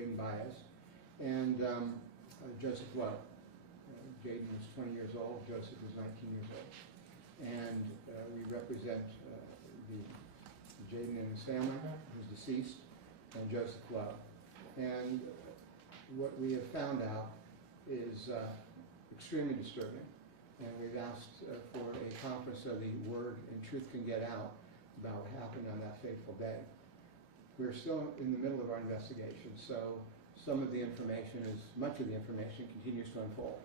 Jaden Baez, and Joseph Lowe. Jaden was 20 years old, Joseph was 19 years old. And we represent Jaden and his family, who's deceased, and Joseph Lowe. And what we have found out is extremely disturbing. And we've asked for a conference so the word and truth can get out about what happened on that fateful day. We're still in the middle of our investigation, so some of the information much of the information continues to unfold.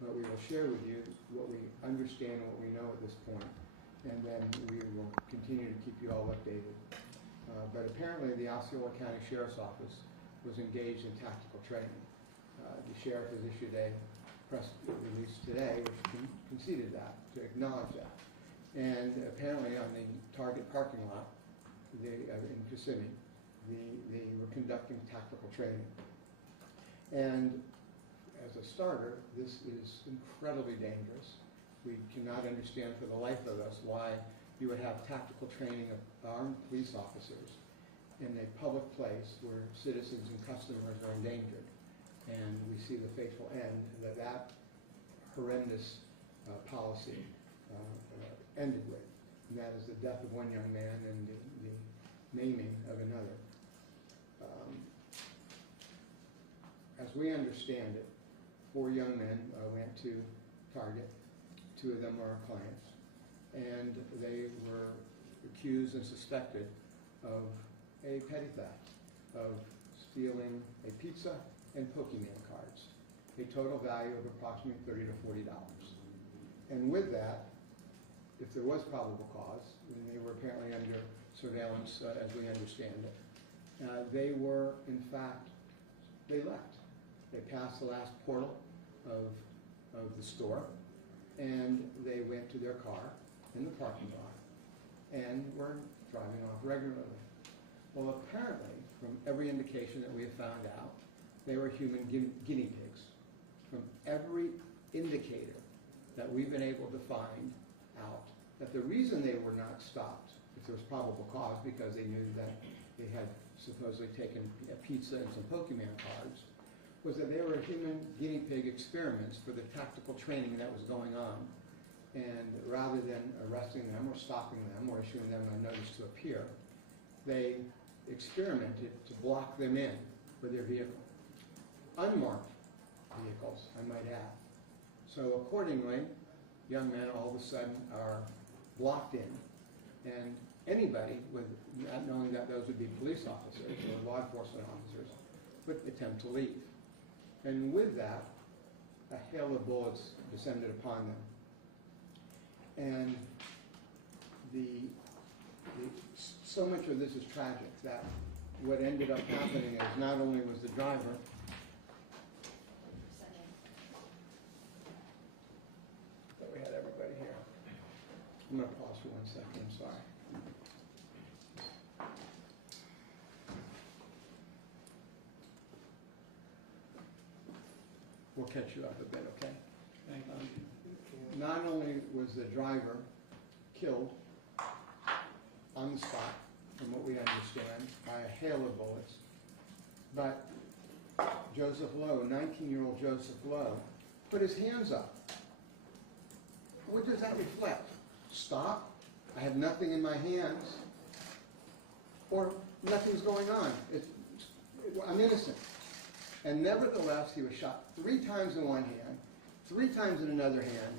But we will share with you what we understand and what we know at this point, and then we will continue to keep you all updated. But apparently the Osceola County Sheriff's Office was engaged in tactical training. The sheriff has issued a press release today which conceded that, to acknowledge that. And apparently on the Target parking lot in Kissimmee, they were conducting tactical training. And as a starter, this is incredibly dangerous. We cannot understand for the life of us why you would have tactical training of armed police officers in a public place where citizens and customers are endangered. And we see the fateful end that horrendous policy ended with. And that is the death of one young man and the maiming of another. As we understand it, 4 young men went to Target. 2 of them were our clients. And they were accused and suspected of a petty theft, of stealing a pizza and Pokemon cards, a total value of approximately $30 to $40. And with that, if there was probable cause, and they were apparently under surveillance as we understand it, they were, in fact, they left. They passed the last portal of the store, and they went to their car in the parking lot and were driving off regularly. Well, apparently, from every indication that we have found out, they were human guinea pigs. From every indicator that we've been able to find out, that the reason they were not stopped, if there was probable cause, because they knew that they had supposedly taken a pizza and some Pokemon cards, was that they were human guinea pig experiments for the tactical training that was going on. And rather than arresting them or stopping them or issuing them a notice to appear, they experimented to block them in with their vehicle. Unmarked vehicles, I might add. So accordingly, young men all of a sudden are blocked in, and anybody with not knowing that those would be police officers or law enforcement officers would attempt to leave. And with that, a hail of bullets descended upon them. And so much of this is tragic that what ended up happening is not only was the driver that we had everybody here. I'm going to pause for 1 second, I'm sorry. We'll catch you up a bit, okay? Thank you. Not only was the driver killed on the spot, from what we understand, by a hail of bullets, but Joseph Lowe, 19-year-old Joseph Lowe, put his hands up. What does that reflect? Stop, I have nothing in my hands, or nothing's going on. I'm innocent. And nevertheless, he was shot 3 times in one hand, 3 times in another hand,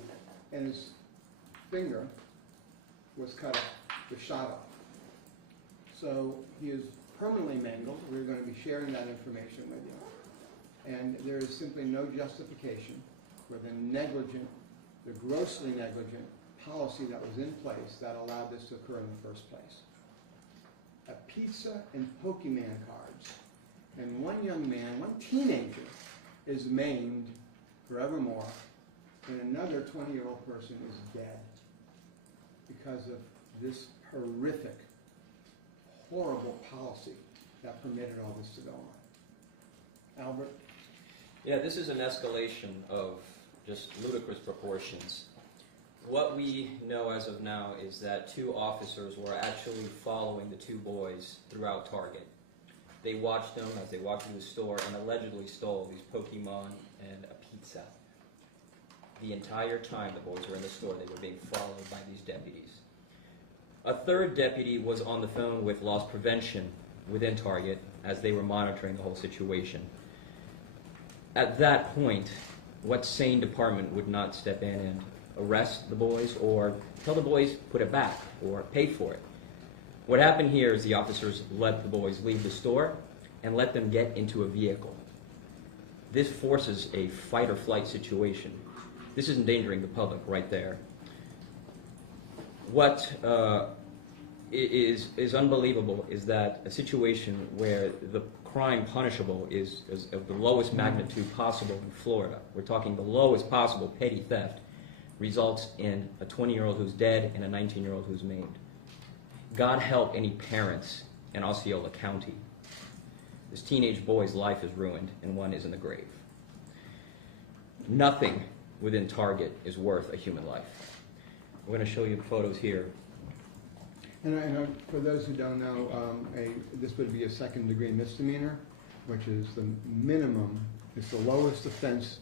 and his finger was cut off, was shot off. So he is permanently mangled. We're going to be sharing that information with you. And there is simply no justification for the negligent, the grossly negligent policy that was in place that allowed this to occur in the first place. A pizza and Pokemon cards. And one young man, one teenager, is maimed forevermore, and another 20-year-old person is dead because of this horrific, horrible policy that permitted all this to go on. Albert? Yeah, this is an escalation of just ludicrous proportions. What we know as of now is that 2 officers were actually following the 2 boys throughout Target. They watched them as they walked through the store and allegedly stole these Pokemon and a pizza. The entire time the boys were in the store, they were being followed by these deputies. A third deputy was on the phone with loss prevention within Target as they were monitoring the whole situation. At that point, what sane department would not step in and arrest the boys or tell the boys put it back or pay for it? What happened here is the officers let the boys leave the store and let them get into a vehicle. This forces a fight or flight situation. This is endangering the public right there. What is unbelievable is that a situation where the crime punishable is of the lowest magnitude possible in Florida, we're talking the lowest possible petty theft, results in a 20-year-old who's dead and a 19-year-old who's maimed. God help any parents in Osceola County. This teenage boy's life is ruined and one is in the grave. Nothing within Target is worth a human life. We're going to show you photos here. And for those who don't know, this would be a second-degree misdemeanor, which is the minimum, it's the lowest offense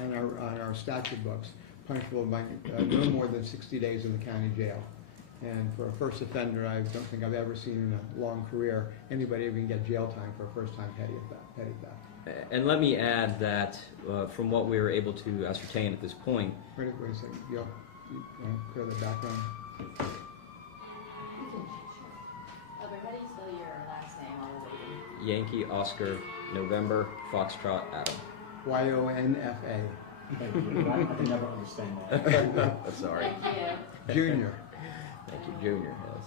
on our statute books, punishable by no more than 60 days in the county jail. And for a first offender, I don't think I've ever seen in a long career anybody even get jail time for a first-time petty theft. And let me add that from what we were able to ascertain at this point, Wait a second, you want to clear the background? Albert, how do you spell your last name all the way? Yankee, Oscar, November, Foxtrot, Adam. YONFA. I can never understand that. Sorry. Thank you. Junior. Thank you, Junior. Yes.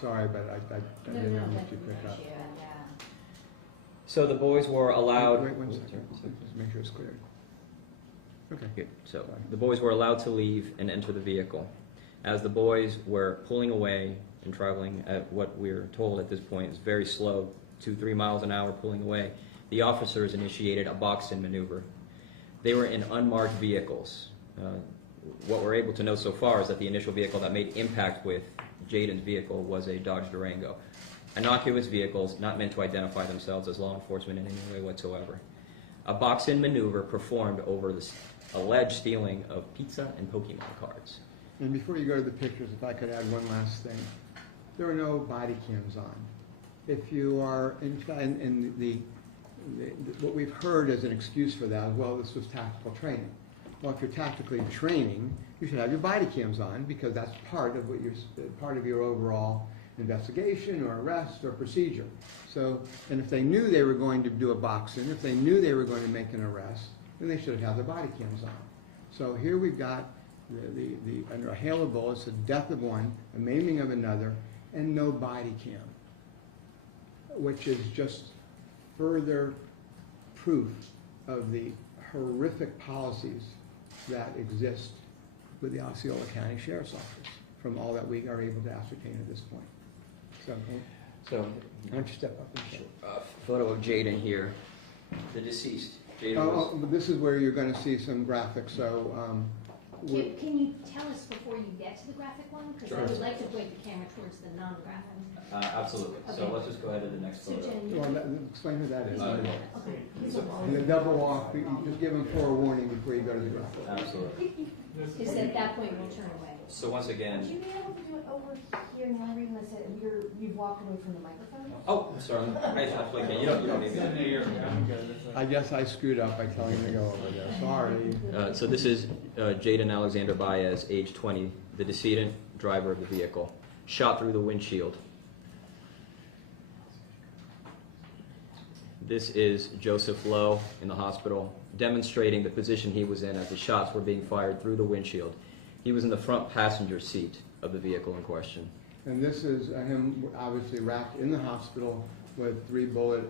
Sorry, but I didn't know what you picked up. Yeah. So the boys were allowed. Wait 1 second. Just make sure it's clear. Okay. Good. So the boys were allowed to leave and enter the vehicle. As the boys were pulling away and traveling at what we're told at this point is very slow, 2-3 miles an hour pulling away, the officers initiated a box-in maneuver. They were in unmarked vehicles. What we're able to know so far is that the initial vehicle that made impact with Jaden's vehicle was a Dodge Durango. Innocuous vehicles not meant to identify themselves as law enforcement in any way whatsoever. A box-in maneuver performed over the alleged stealing of pizza and Pokemon cards. And before you go to the pictures, if I could add one last thing. There are no body cams on. If you are, what we've heard as an excuse for that is, well, this was tactical training. Well, if you're tactically training, you should have your body cams on because that's part of your overall investigation or arrest or procedure. So, and if they knew they were going to do a box-in, if they knew they were going to make an arrest, then they should have their body cams on. So here we've got under a hail of bullets, the death of one, a maiming of another, and no body cam, which is just further proof of the horrific policies that exist with the Osceola County Sheriff's Office from all that we are able to ascertain at this point. So, why don't you step up and show? Photo of Jaden here, the deceased. Jaden was... But this is where you're going to see some graphics. So, Can you tell us before you get to the graphic one? Because Sure. I would like to point the camera towards the non-graphic. Absolutely. So Okay. let's just go ahead to the next So photo. Jen, well, explain who that is. okay. And the double off, just give them forewarning before you go to the graphic. Absolutely. Is at that point we'll turn away. So once Would again, you be able to do it over here? And the only reason I said you've walked away from the microphone. oh, sorry, I absolutely can. You don't need me. I guess I screwed up by telling you to go over there. Sorry. So this is Jaden Alexander Baez, age 20, the decedent, driver of the vehicle, shot through the windshield. This is Joseph Lowe in the hospital, demonstrating the position he was in as the shots were being fired through the windshield. He was in the front passenger seat of the vehicle in question. And this is him obviously wrapped in the hospital with 3 bullet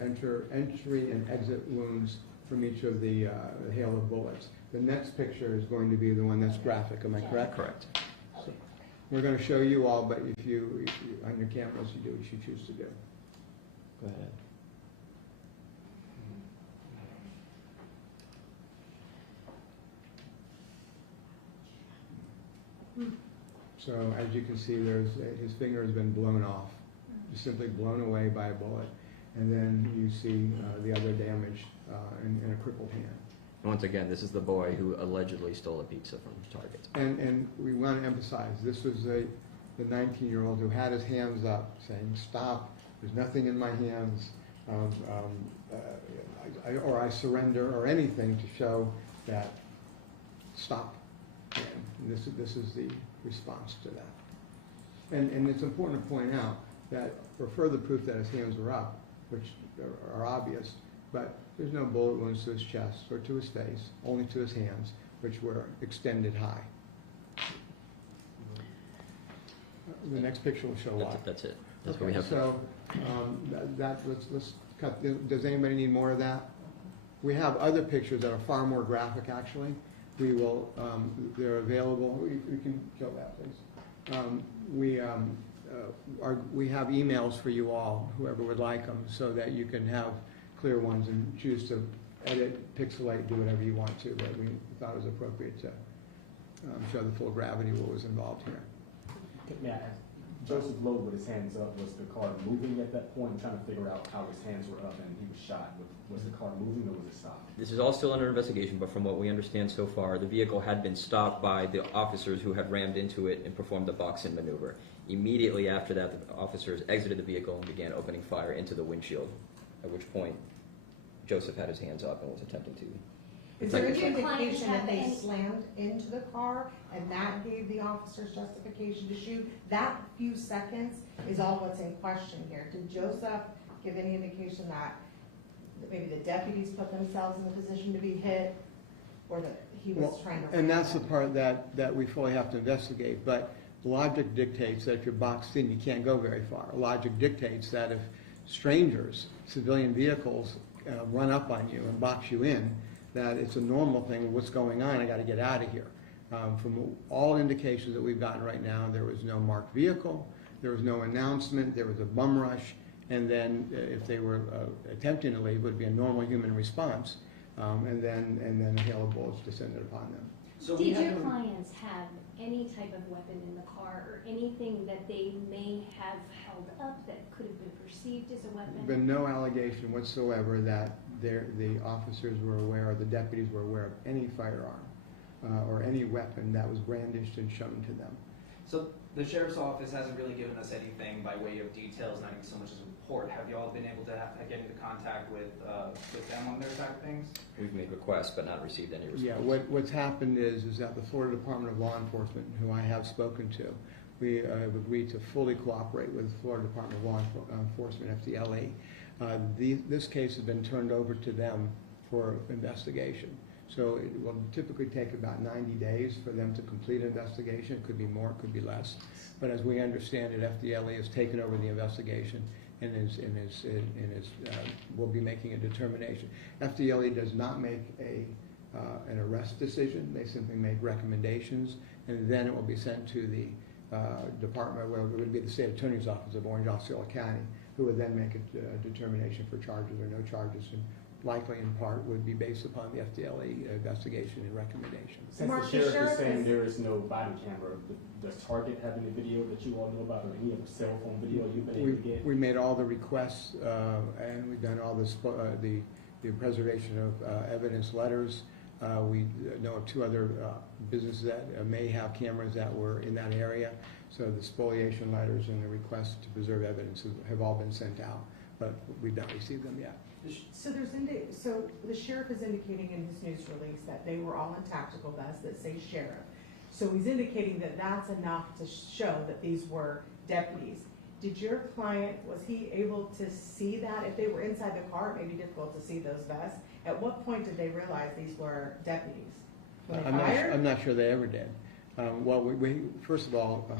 entry and exit wounds from each of the hail of bullets. The next picture is going to be the one that's graphic, am I correct? Correct. So we're going to show you all, but if you on your cameras, you do what you choose to do. Go ahead. So as you can see, his finger has been blown off, just simply blown away by a bullet. And then you see the other damage in a crippled hand. Once again, this is the boy who allegedly stole a pizza from Target. And we want to emphasize, this was the 19-year-old who had his hands up saying, "Stop, there's nothing in my hands, or I surrender," or anything to show that, stop. And this is the response to that. And it's important to point out that for further proof that his hands were up, which are obvious, but there's no bullet wounds to his chest or to his face, only to his hands, which were extended high. The next picture will show why. That's it. That's what we have. So let's cut. Does anybody need more of that? We have other pictures that are far more graphic, actually. We will. They're available. We can show that, please. We have emails for you all, whoever would like them, so that you can have clear ones and choose to edit, pixelate, do whatever you want to. But we thought it was appropriate to show the full gravity of what was involved here. Yeah, Joseph Lowe with his hands up, was the car moving at that point? I'm trying to figure out how his hands were up and he was shot. Was the car moving or was it stopped? This is all still under investigation, but from what we understand so far, the vehicle had been stopped by the officers who had rammed into it and performed the box-in maneuver. Immediately after that, the officers exited the vehicle and began opening fire into the windshield, at which point Joseph had his hands up and was attempting to. Is there any Did your client indication that have they any- slammed into the car and that gave the officers justification to shoot? That few seconds is all what's in question here. Did Joseph give any indication that maybe the deputies put themselves in a position to be hit, or that he was trying to? And that's the part that we fully have to investigate. But logic dictates that if you're boxed in, you can't go very far. Logic dictates that if strangers, civilian vehicles, run up on you and box you in, that it's a normal thing. What's going on? I got to get out of here. From all indications that we've gotten right now, there was no marked vehicle, there was no announcement, there was a bum rush, and then if they were attempting to leave, it would be a normal human response, and then a hail of bullets descended upon them. So did your clients have any type of weapon in the car or anything that they may have held up that could have been perceived as a weapon? There's been no allegation whatsoever that the officers were aware, or the deputies were aware of any firearm or any weapon that was brandished and shown to them. So the sheriff's office hasn't really given us anything by way of details, not even so much as a report. Have you all been able to get into contact with them on their side of things? We've made requests but not received any response. Yeah, what's happened is that the Florida Department of Law Enforcement, who I have spoken to, we have agreed to fully cooperate with the Florida Department of Law Enforcement, FDLE. This case has been turned over to them for investigation. So it will typically take about 90 days for them to complete an investigation. It could be more, it could be less. But as we understand it, FDLE has taken over the investigation and will be making a determination. FDLE does not make an arrest decision. They simply make recommendations, and then it will be sent to the department, well, it would be the state attorney's office of Orange, Osceola County, who would then make a determination for charges or no charges, and likely in part would be based upon the FDLE investigation and recommendation. Since Mark, the the sheriff is sheriff saying is- there is no body camera, does Target have any video that you all know about, or any cell phone video you've been able to get? We made all the requests, and we've done all the preservation of evidence letters. We know of 2 other businesses that may have cameras that were in that area. So the spoliation letters and the requests to preserve evidence have all been sent out, but we've not received them yet. So so the sheriff is indicating in his news release that they were all in tactical vests that say sheriff. So he's indicating that that's enough to show that these were deputies. Did your client, was he able to see that? If they were inside the car, it may be difficult to see those vests. At what point did they realize these were deputies? When they fired? I'm not sure they ever did. Well, we first of all,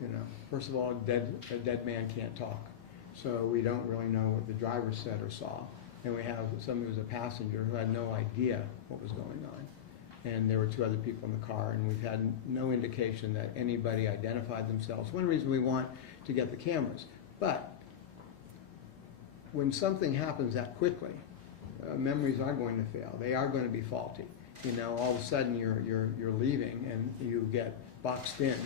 a dead man can't talk. So we don't really know what the driver said or saw. And we have somebody who was a passenger who had no idea what was going on. And there were 2 other people in the car, and we've had no indication that anybody identified themselves. One reason we want to get the cameras. But when something happens that quickly, memories are going to fail. They are going to be faulty. All of a sudden you're leaving and you get boxed in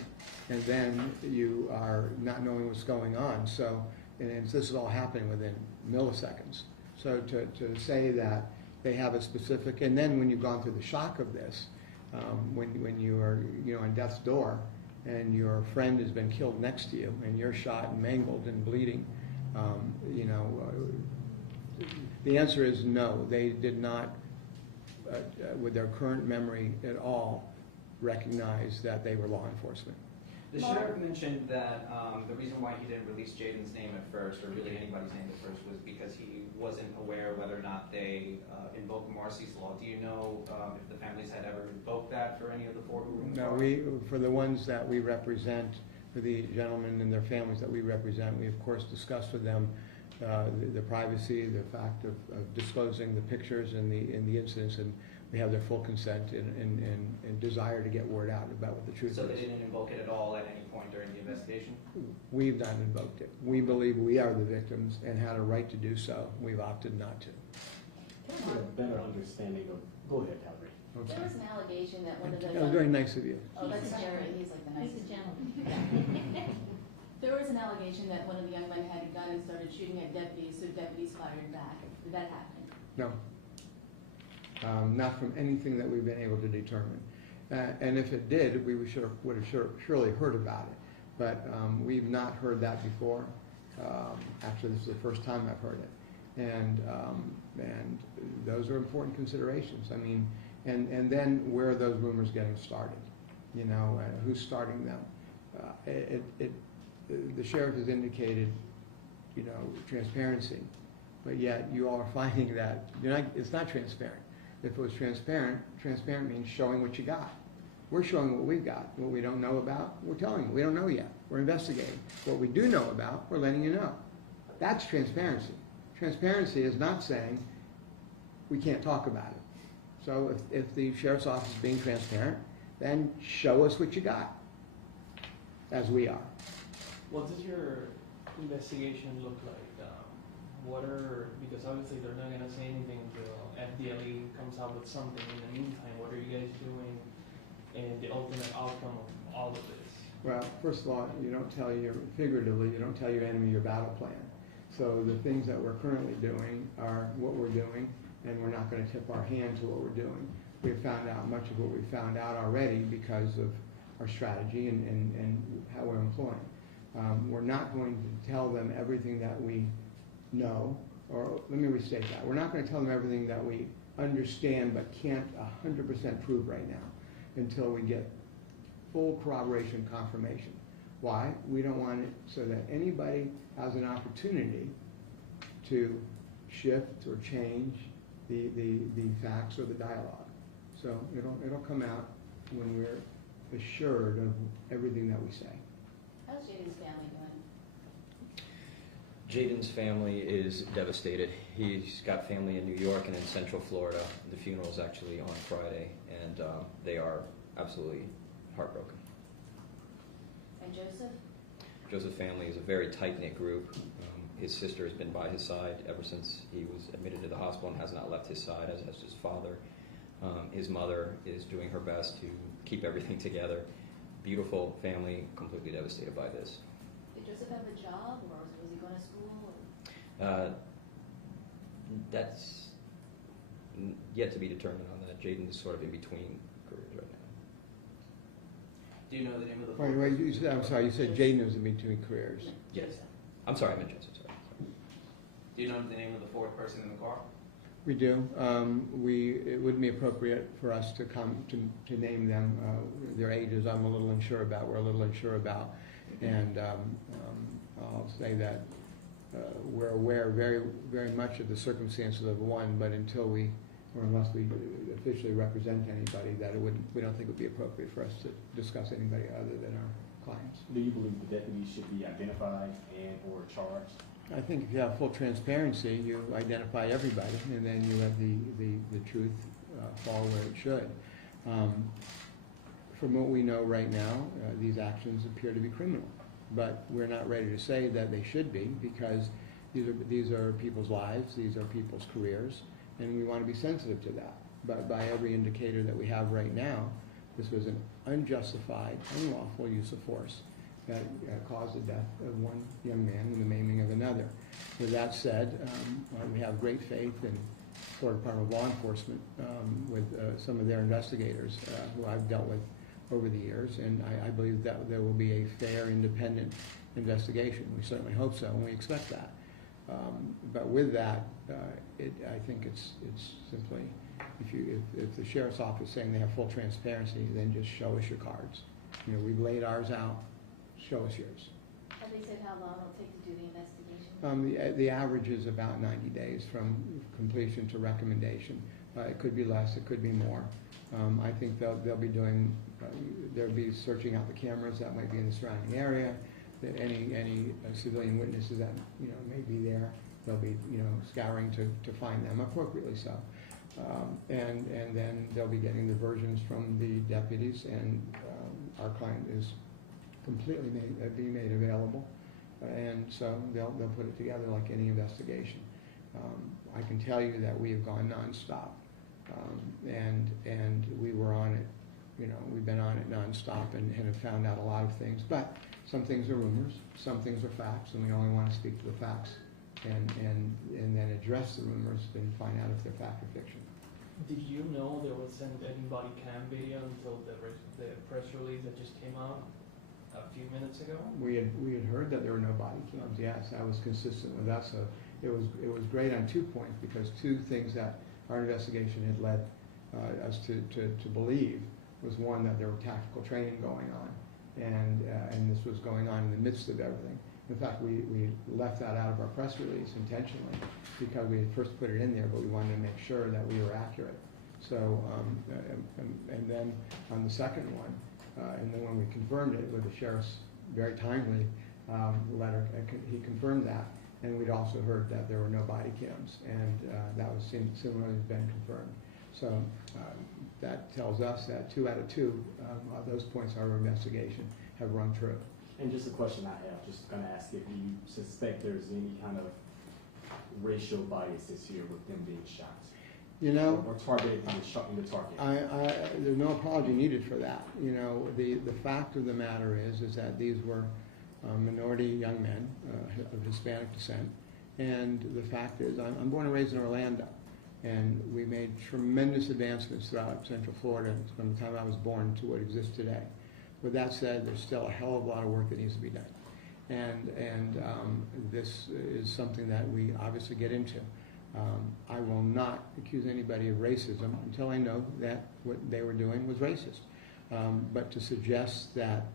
and then you are not knowing what's going on. So, and this is all happening within milliseconds. So to say that they have a specific, and then when you've gone through the shock of this, when you are, on death's door, and your friend has been killed next to you, and you're shot and mangled and bleeding, the answer is no. They did not, with their current memory at all, recognize that they were law enforcement. The sheriff mentioned that the reason why he didn't release Jaden's name at first, or really anybody's name at first, was because he wasn't aware whether or not they invoked Marcy's law. Do you know if the families had ever invoked that for any of the 4 who were in the No, for the ones that we represent, for the gentlemen and their families that we represent, we of course discuss with them the privacy, the fact of disclosing the pictures and the incidents, and we have their full consent and desire to get word out about what the truth is. So they didn't invoke it at all at any point during the investigation? We've not invoked it. We believe we are the victims and had a right to do so. We've opted not to. Can I get a better understanding of, go ahead, Calvary. There was an allegation that one of the That was very nice of you. Oh, that's Jerry. He's like the He's nicest a gentleman. There was an allegation that one of the young men had a gun and started shooting at deputies, so deputies fired back. Did that happen? No. Not from anything that we've been able to determine. And if it did, we would have surely heard about it. But we've not heard that before. Actually, this is the first time I've heard it. And those are important considerations. I mean, and then where are those rumors getting started? Who's starting them? The sheriff has indicated, transparency, but yet you all are finding that it's not transparent. If it was transparent means showing what you got. We're showing what we've got. What we don't know about, we're telling you. We don't know yet. We're investigating. What we do know about, we're letting you know. That's transparency. Transparency is not saying we can't talk about it. So if the sheriff's office is being transparent, then show us what you got, as we are. What does your investigation look like? Because obviously they're not gonna say anything until FDLE comes out with something. In the meantime, what are you guys doing and the ultimate outcome of all of this? Well, first of all, you don't tell your enemy your battle plan. So the things that we're currently doing are what we're doing, and we're not gonna tip our hand to what we're doing. We've found out much of what we found out already because of our strategy and how we're employing. We're not going to tell them everything that we know, or let me restate that. We're not going to tell them everything that we understand but can't 100% prove right now until we get full corroboration confirmation. Why? We don't want it so that anybody has an opportunity to shift or change the facts or the dialogue. So it'll come out when we're assured of everything that we say. How's Jaden's family doing? Jaden's family is devastated. He's got family in New York and in Central Florida. The funeral is actually on Friday, and they are absolutely heartbroken. And Joseph? Joseph's family is a very tight-knit group. His sister has been by his side ever since he was admitted to the hospital and has not left his side, as has his father. His mother is doing her best to keep everything together. Beautiful family, completely devastated by this. Did Joseph have a job, or was he going to school? Or? That's yet to be determined on that. Jaden is sort of in between careers right now. Do you know the name of the Wait, I'm sorry, you said Jaden was in between careers. Yes. I'm sorry, I meant Joseph, sorry. Do you know the name of the 4th person in the car? We do. It wouldn't be appropriate for us to come to name them. Their ages I'm a little unsure about, we're a little unsure about. And I'll say that we're aware very, very much of the circumstances of one, but until we, or unless we officially represent anybody, we don't think it would be appropriate for us to discuss anybody other than our clients. Do you believe the deputies should be identified and or charged? I think if you have full transparency, you identify everybody, and then you let the truth fall where it should. From what we know right now, these actions appear to be criminal, but we're not ready to say that they should be, because these are people's lives, these are people's careers, and we want to be sensitive to that. But by every indicator that we have right now, This was an unjustified, unlawful use of force that caused the death of one young man and the maiming of another. With that said, we have great faith in Florida Department of Law Enforcement with some of their investigators who I've dealt with over the years, and I believe that there will be a fair, independent investigation. We certainly hope so, and we expect that. But with that, I think it's simply, if the sheriff's office is saying they have full transparency, then just show us your cards. You know, we've laid ours out, show us yours. Have they said how long it'll take to do the investigation? The average is about 90 days from completion to recommendation. It could be less, it could be more. I think they'll be doing, they'll be searching out the cameras that might be in the surrounding area, that any civilian witnesses that may be there, they'll be scouring to find them, appropriately so. And then they'll be getting the versions from the deputies, and our client is completely being made available, and so they'll put it together like any investigation. I can tell you that we have gone nonstop, and we were on it. We've been on it nonstop and have found out a lot of things. But some things are rumors, some things are facts, and we only want to speak to the facts and then address the rumors and find out if they're fact or fiction. Did you know there wasn't any body cam video until the press release that just came out a few minutes ago? We had heard that there were no body cams. Yes, that was consistent with us. So it was great on 2 points, because 2 things that our investigation had led us to believe was, one, that there were tactical training going on, and this was going on in the midst of everything. In fact, we left that out of our press release intentionally, because we had first put it in there, but we wanted to make sure that we were accurate. So, and then on the second one, and then when we confirmed it with the sheriff's very timely letter, he confirmed that, and we'd also heard that there were no body cams, and that was similarly been confirmed. So that tells us that 2 out of 2 of those points of our investigation have rung true. And just a question I have, just going to ask if you suspect there's any kind of racial biases here with them being shot, or targeted in the target. There's no apology needed for that. The fact of the matter is that these were minority young men of Hispanic descent, and the fact is, I'm born and raised in Orlando, and we made tremendous advancements throughout Central Florida from the time I was born to what exists today. With that said, there's still a hell of a lot of work that needs to be done, and this is something that we obviously get into. I will not accuse anybody of racism until I know that what they were doing was racist. But to suggest that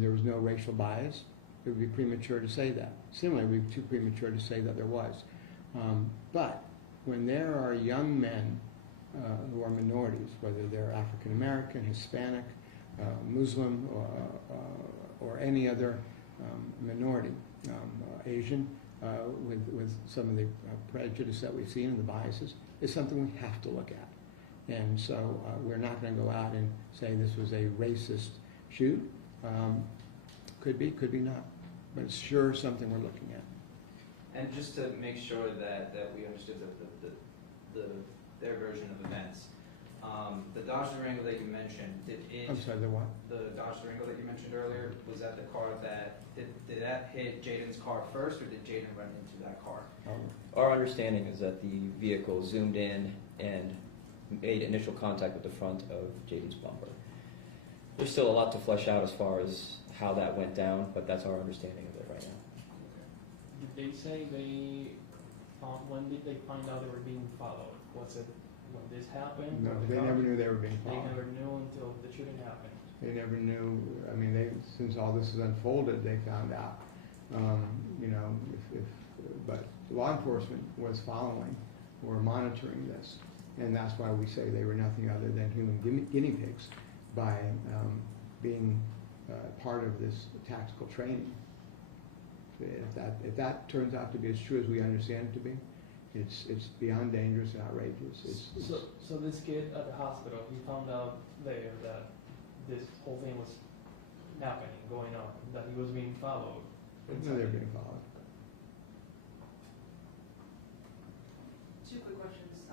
there was no racial bias, it would be premature to say that. Similarly, it would be too premature to say that there was. But when there are young men who are minorities, whether they're African American, Hispanic, Muslim, or any other minority, Asian, with some of the prejudice that we've seen and the biases, is something we have to look at. And so we're not going to go out and say this was a racist shoot. Could be, could be not. But it's sure something we're looking at. And just to make sure that we understood their version of events, the Dodge Durango that you mentioned, I'm sorry, the what? The Dodge Durango that you mentioned earlier, was that the car that, did that hit Jaden's car first, or did Jaden run into that car? Our understanding is that the vehicle zoomed in and made initial contact with the front of Jaden's bumper. There's still a lot to flesh out as far as how that went down, but that's our understanding of it right now. Did they say when did they find out they were being followed? Was it when this happened? No, they never knew they were being They followed. never knew until the shooting happened. They never knew. I mean, since all this has unfolded, they found out. But law enforcement was following or monitoring this, and that's why we say they were nothing other than human guinea pigs by being part of this tactical training. If that turns out to be as true as we understand it to be, it's beyond dangerous and outrageous. So this kid at the hospital, he found out there that this whole thing was happening, going on, that he was being followed. No, they're being followed. Two quick questions.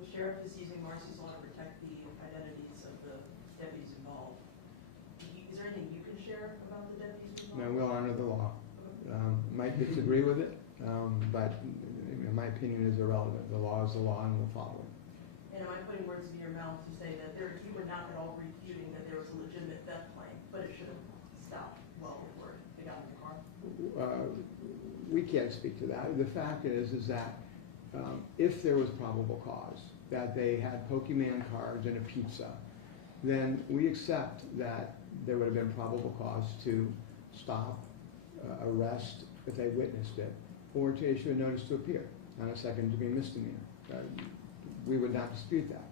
The sheriff is using Marcy's law to protect the identities of the deputies involved. Is there anything you can share about the deputies involved? And we'll honor the law. Might disagree with it, but in my opinion is irrelevant. The law is the law and we'll follow it. And am I putting words in your mouth to say that you were not at all refuting that there was a legitimate theft claim, but it should have stopped well before they got in the car? We can't speak to that. The fact is that if there was probable cause, that they had Pokemon cards and a pizza, then we accept that there would have been probable cause to stop, arrest if they witnessed it, or to issue a notice to appear on a second-degree misdemeanor. We would not dispute that.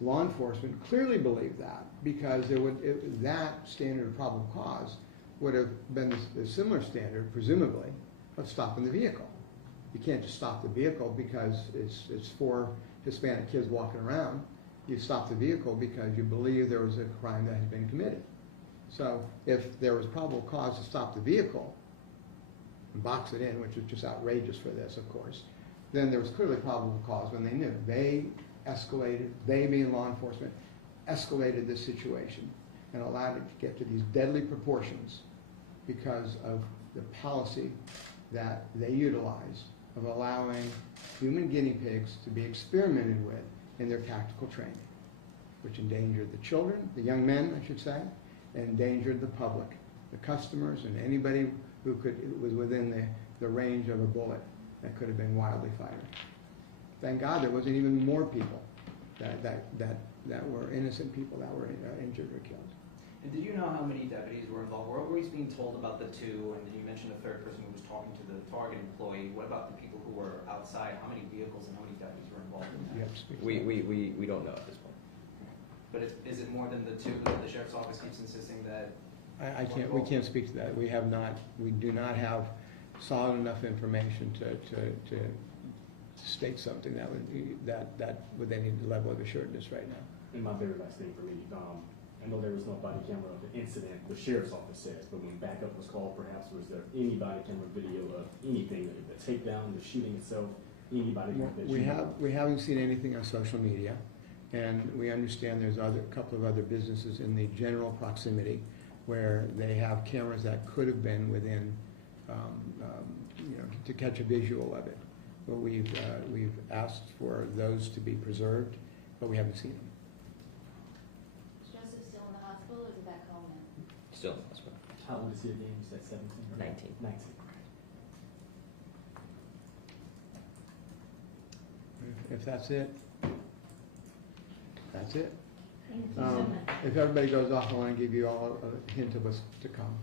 Law enforcement clearly believed that because that standard of probable cause would have been the similar standard, presumably, of stopping the vehicle. You can't just stop the vehicle because it's 4 Hispanic kids walking around. You stop the vehicle because you believe there was a crime that had been committed. So if there was probable cause to stop the vehicle and box it in, which is just outrageous for this, of course, then there was clearly probable cause when they knew. They escalated, they being law enforcement, escalated this situation and allowed it to get to these deadly proportions because of the policy that they utilized of allowing human guinea pigs to be experimented with in their tactical training, which endangered the children, the young men, I should say, and endangered the public, the customers, and anybody who was within the range of a bullet that could have been wildly fired. Thank God there wasn't even more people that were innocent people that were injured or killed. And did you know how many deputies were involved? We're always being told about the 2, and then you mentioned a third person who was talking to the target employee. What about the people who were outside? How many vehicles and how many deputies were involved in that? You have to speak to We don't know at this point. But is it more than the 2 that the sheriff's office keeps insisting that? we can't speak to that. We do not have solid enough information to state something that would any level of assuredness right now. And my very last thing for me, I know there was no body camera of the incident, the sheriff's office says, but when backup was called, perhaps was there any body camera video of anything, the takedown, the shooting itself, any body camera? We haven't seen anything on social media, and we understand there's a couple of other businesses in the general proximity where they have cameras that could have been within, to catch a visual of it. But we've asked for those to be preserved, but we haven't seen them. Is Joseph still in the hospital or is he back home now? Still in the hospital. How old is he again? You said 17? 19. 19. If that's it, that's it. Thank you so much. If everybody goes off, I want to give you all a hint of what's to come.